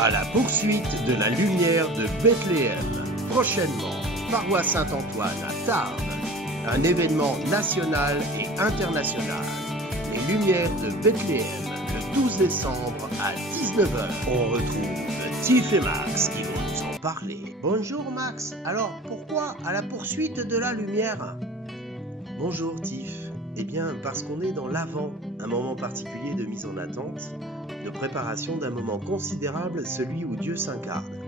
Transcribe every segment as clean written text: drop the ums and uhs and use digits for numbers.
À la poursuite de la lumière de Bethléem. Prochainement, paroisse Saint-Antoine à Tarbes. Un événement national et international. Les lumières de Bethléem, le 12 décembre à 19h. On retrouve Tiff et Max qui vont nous en parler. Bonjour Max, alors pourquoi à la poursuite de la lumière? Bonjour Tiff. Eh bien parce qu'on est dans l'Avent, un moment particulier de mise en attente, de préparation d'un moment considérable, celui où Dieu s'incarne.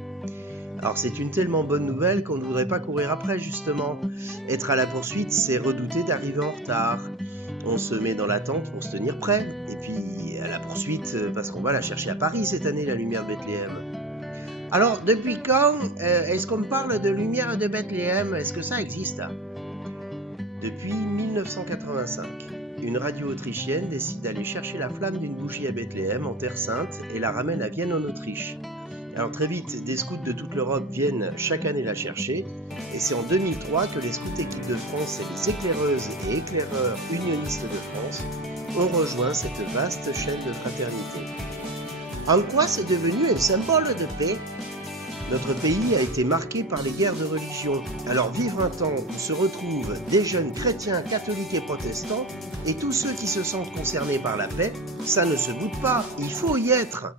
Alors c'est une tellement bonne nouvelle qu'on ne voudrait pas courir après justement. Être à la poursuite, c'est redouter d'arriver en retard. On se met dans l'attente pour se tenir prêt. Et puis à la poursuite, parce qu'on va la chercher à Paris cette année, la lumière de Bethléem. Alors depuis quand est-ce qu'on parle de lumière de Bethléem? Est-ce que ça existe? Depuis 1985, une radio autrichienne décide d'aller chercher la flamme d'une bougie à Bethléem en Terre Sainte et la ramène à Vienne en Autriche. Alors très vite, des scouts de toute l'Europe viennent chaque année la chercher et c'est en 2003 que les scouts équipes de France et les éclaireuses et éclaireurs unionistes de France ont rejoint cette vaste chaîne de fraternité. En quoi c'est devenu un symbole de paix? Notre pays a été marqué par les guerres de religion. Alors vivre un temps où se retrouvent des jeunes chrétiens, catholiques et protestants et tous ceux qui se sentent concernés par la paix, ça ne se boude pas, il faut y être.